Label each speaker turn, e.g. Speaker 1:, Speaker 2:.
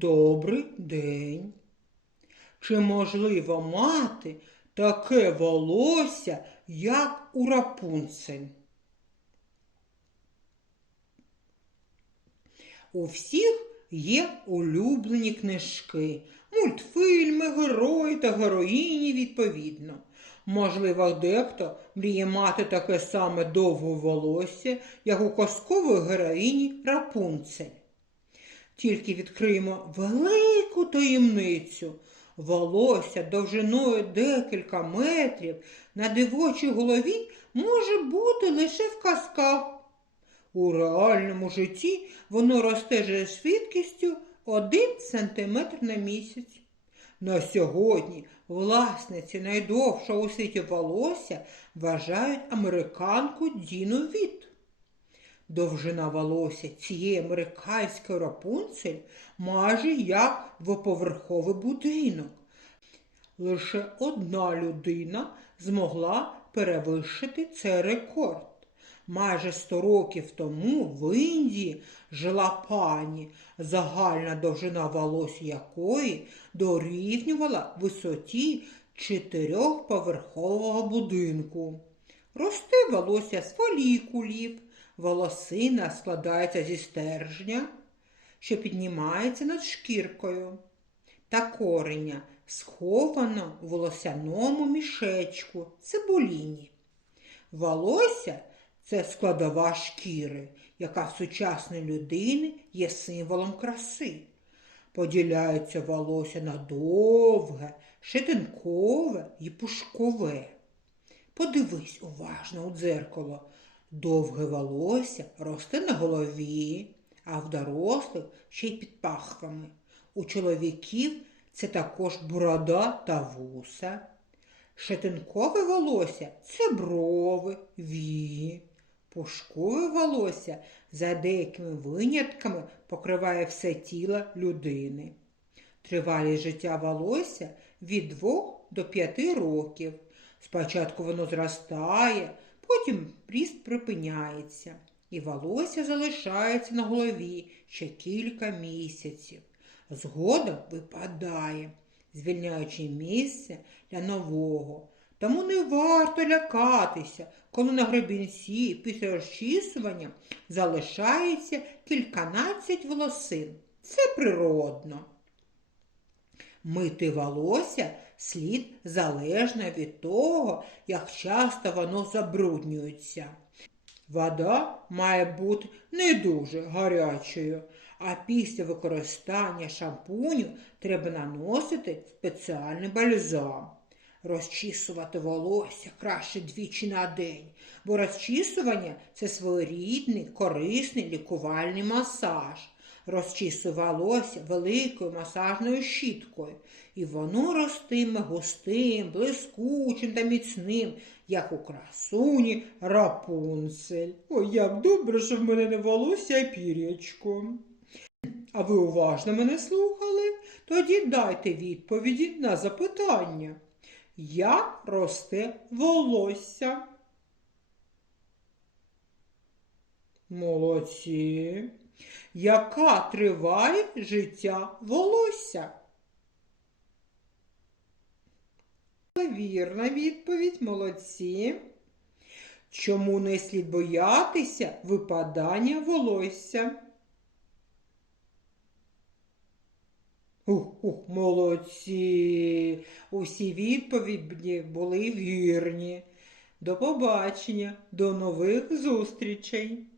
Speaker 1: Добрий день. Чи можливо мати таке волосся, як у Рапунцель? У всіх є улюблені книжки, мультфільми, герої та героїні відповідно. Можливо, дехто мріє мати таке саме довге волосся, як у казкової героїні Рапунцель. Тільки відкриємо велику таємницю. Волосся довжиною декілька метрів на дивочій голові може бути лише в казках. У реальному житті воно росте же швидкістю 1 см на місяць. На сьогодні власниці найдовшого у світі волосся вважають американку Діну Віт. Довжина волосся цієї американської рапунцель майже як двоповерховий будинок. Лише одна людина змогла перевищити цей рекорд. Майже 100 років тому в Індії жила пані, загальна довжина волосся якої дорівнювала висоті чотирьохповерхового будинку. Росте волосся з фолікулів, волосина складається зі стержня, що піднімається над шкіркою, та кореня сховано в волосяному мішечку цибуліні. Волосся це складова шкіри, яка в сучасної людини є символом краси. Поділяється волосся на довге, шитинкове і пушкове. Подивись уважно у дзеркало. Довге волосся росте на голові, а в дорослих ще й під пахвами. У чоловіків це також борода та вуса. Шатинкове волосся це брови, вії. Пушкове волосся за деякими винятками покриває все тіло людини. Тривалість життя волосся від 2 до 5 років. Спочатку воно зростає, потім ріст припиняється, і волосся залишається на голові ще кілька місяців. Згодом випадає, звільняючи місце для нового. Тому не варто лякатися, коли на гребінці після розчісування залишається кільканадцять волосин. Це природно. Мити волосся слід залежно від того, як часто воно забруднюється. Вода має бути не дуже гарячою, а після використання шампуню треба наносити спеціальний бальзам. Розчісувати волосся краще двічі на день, бо розчісування це своєрідний корисний лікувальний масаж. Розчісуй волосся великою масажною щіткою, і воно ростиме густим, блискучим та міцним, як у красуні рапунцель. Ой, як добре, що в мене не волосся, а пір'ячко. А ви уважно мене слухали? Тоді дайте відповіді на запитання. Як росте волосся? Молодці. Яка триває життя волосся? Вірна відповідь, молодці. Чому не слід боятися випадання волосся? Ух, ух, молодці. Усі відповіді були вірні. До побачення, до нових зустрічей.